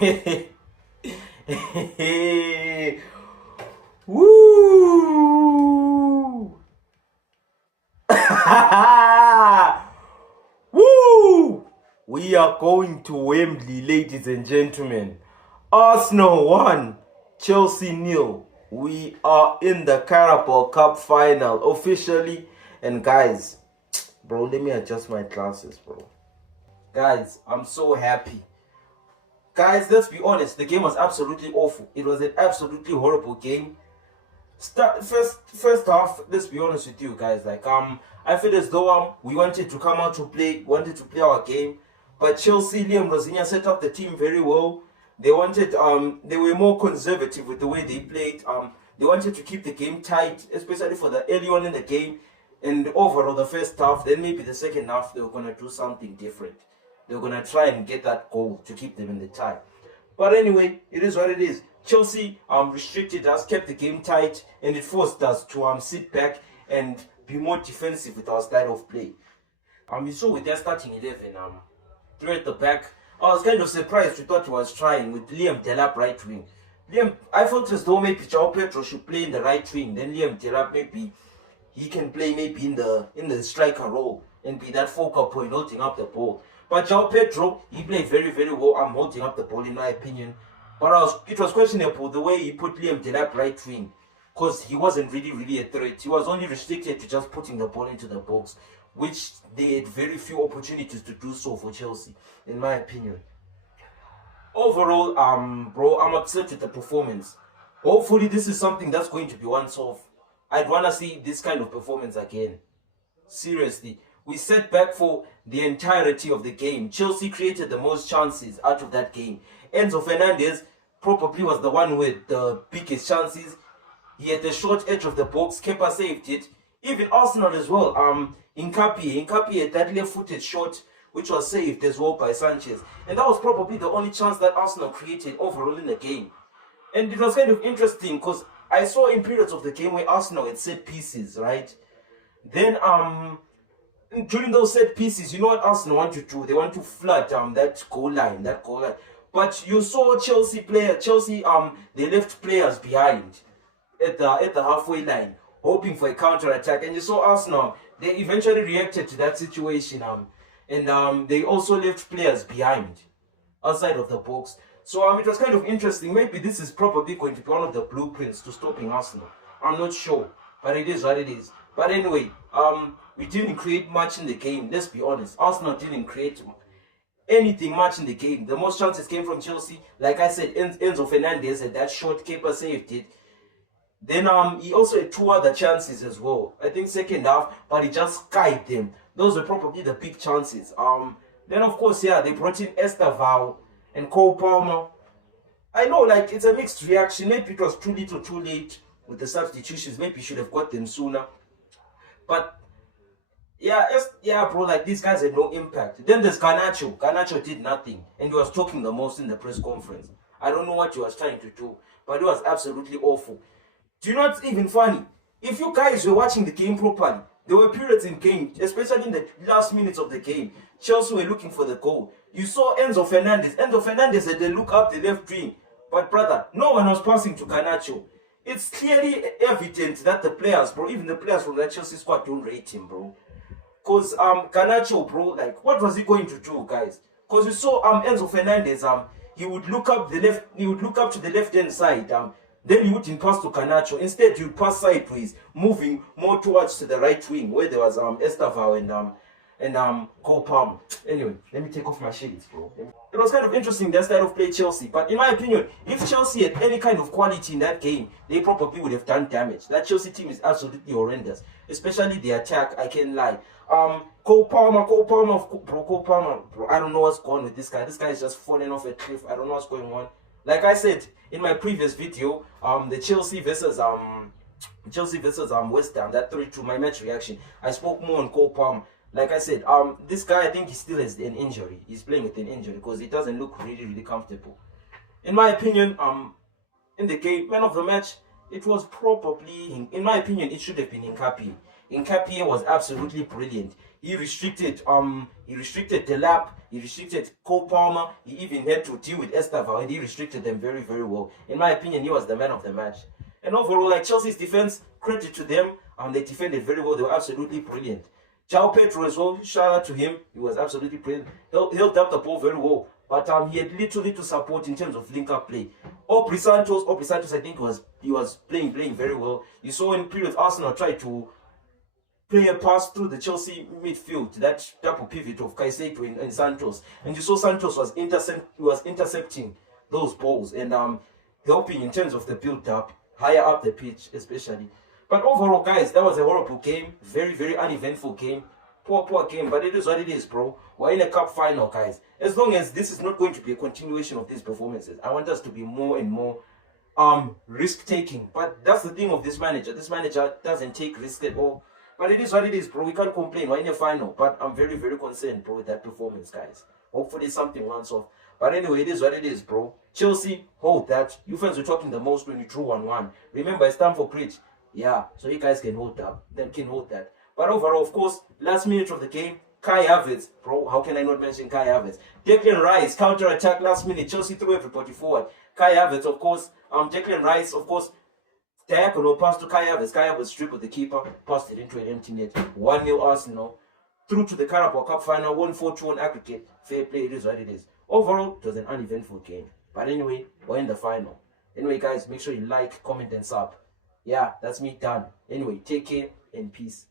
Woo! Woo! We are going to Wembley, ladies and gentlemen. Arsenal 1, Chelsea 0. We are in the Carabao Cup final officially. And guys, bro, let me adjust my glasses, bro. Guys, I'm so happy. Guys, let's be honest, the game was absolutely awful. It was an absolutely horrible game. First half, let's be honest with you guys, I feel as though we wanted to come out to play, our game, but Chelsea, Liam Rosinya set up the team very well. They were more conservative with the way they played. They wanted to keep the game tight, especially for the early on in the game, and overall the first half. Then maybe the second half they were gonna do something different. They were gonna try and get that goal to keep them in the tie. But anyway, it is what it is. Chelsea restricted us, kept the game tight, and it forced us to sit back and be more defensive with our style of play. You saw with their starting 11, three at the back. I was kind of surprised. We thought he was trying with Liam Delap right wing. I felt as though maybe João Pedro should play in the right wing. Then Liam Delap, maybe he can play maybe in the striker role and be that focal point holding up the ball. But João Pedro, he played very, very well. Holding up the ball in my opinion. But it was questionable the way he put Liam Delap right wing, because he wasn't really a threat. He was only restricted to just putting the ball into the box, which they had very few opportunities to do so for Chelsea, in my opinion. Overall, bro, I'm upset with the performance. Hopefully, this is something that's going to be once off. I'd want to see this kind of performance again. Seriously. We set back for the entirety of the game. Chelsea created the most chances out of that game. Enzo Fernandez probably was the one with the biggest chances. He had the short edge of the box. Kepa saved it. Even Arsenal as well. Nkapie had that left-footed shot which was saved as well by Sanchez. And that was probably the only chance that Arsenal created overall in the game. And it was kind of interesting because I saw in periods of the game where Arsenal had set pieces, right? Then during those set pieces, you know what Arsenal want to do? They want to flood that goal line. But you saw Chelsea, they left players behind at the halfway line, hoping for a counter attack. And you saw Arsenal, they eventually reacted to that situation, and they also left players behind outside of the box. So it was kind of interesting. Maybe this is probably going to be one of the blueprints to stopping Arsenal. I'm not sure, but it is what it is. But anyway, we didn't create much in the game. Let's be honest. Arsenal didn't create anything much in the game. The most chances came from Chelsea. Like I said, Enzo Fernandez had that short, Kepa saved it. Then he also had two other chances as well. I think second half, but he just skied them. Those were probably the big chances. Then of course, yeah, they brought in Esteval and Cole Palmer. I know, like, it's a mixed reaction. Maybe it was too little, too late with the substitutions. Maybe you should have got them sooner. But yeah, bro, like, these guys had no impact. Then there's Garnacho. Garnacho did nothing, and he was talking the most in the press conference. I don't know what he was trying to do, but it was absolutely awful. Do you know what's even funny? If you guys were watching the game properly, there were periods in game, especially in the last minutes of the game, Chelsea were looking for the goal. You saw Enzo Fernandez. Enzo Fernandez had to look up the left wing, but brother, no one was passing to Garnacho. It's clearly evident that the players, bro, even the players from that Chelsea squad don't rate him, bro. Because Garnacho, bro, like, what was he going to do, guys? Because you saw Enzo Fernandez, he would look up to the left hand side, then he wouldn't pass to Garnacho. Instead, he would pass sideways, moving more towards to the right wing, where there was Esteval and Cole Palmer. Anyway, let me take off my shades, bro. It was kind of interesting that style of play Chelsea, but in my opinion, if Chelsea had any kind of quality in that game, they probably would have done damage. That Chelsea team is absolutely horrendous, especially the attack. I can't lie. Cole Palmer, bro, I don't know what's going on with this guy. This guy is just falling off a cliff. I don't know what's going on. Like I said in my previous video, the Chelsea versus West Ham, that 3-2, my match reaction, I spoke more on Cole Palmer. Like I said, this guy, I think he still has an injury. He's playing with an injury because he doesn't look really comfortable. In my opinion, in the game, man of the match, it was probably, in my opinion, it should have been Nkapie. Nkapie was absolutely brilliant. he restricted Delap, he restricted Cole Palmer, he even had to deal with Estevao, and he restricted them very, very well. In my opinion, he was the man of the match. And overall, like Chelsea's defense, credit to them, they defended very well. They were absolutely brilliant. João Pedro as well, shout out to him. He was absolutely brilliant. Held up the ball very well. But he had little to support in terms of link-up play. Aubrey Santos, I think he was playing very well. You saw in period Arsenal tried to play a pass through the Chelsea midfield, that double pivot of Caicedo and Santos. And you saw Santos was intercepting those balls and helping in terms of the build-up, higher up the pitch especially. But overall, guys, that was a horrible game. Very, very uneventful game. Poor game, but it is what it is, bro. We're in a cup final, guys. As long as this is not going to be a continuation of these performances, I want us to be more and more risk-taking. But that's the thing of this manager. This manager doesn't take risk at all. But it is what it is, bro. We can't complain. We're in a final. But I'm very, very concerned, bro, with that performance, guys. Hopefully something runs off. But anyway, it is what it is, bro. Chelsea, hold that. You fans were talking the most when you drew 1-1. Remember, it's time for Bridge. Yeah, so you guys can hold that. But overall, of course, last minute of the game, Kai Havertz, bro, how can I not mention Kai Havertz? Declan Rice, counter-attack last minute, Chelsea threw everybody forward. Kai Havertz, of course, Declan Rice, of course, diagonal pass to Kai Havertz. Kai Havertz dribbled the keeper, passed it into an empty net. 1-0 Arsenal, through to the Carabao Cup final, 1-4-2 on aggregate. Fair play, it is what it is. Overall, it was an uneventful game. But anyway, we're in the final. Anyway, guys, make sure you like, comment, and sub. Yeah, that's me done. Anyway, take care and peace.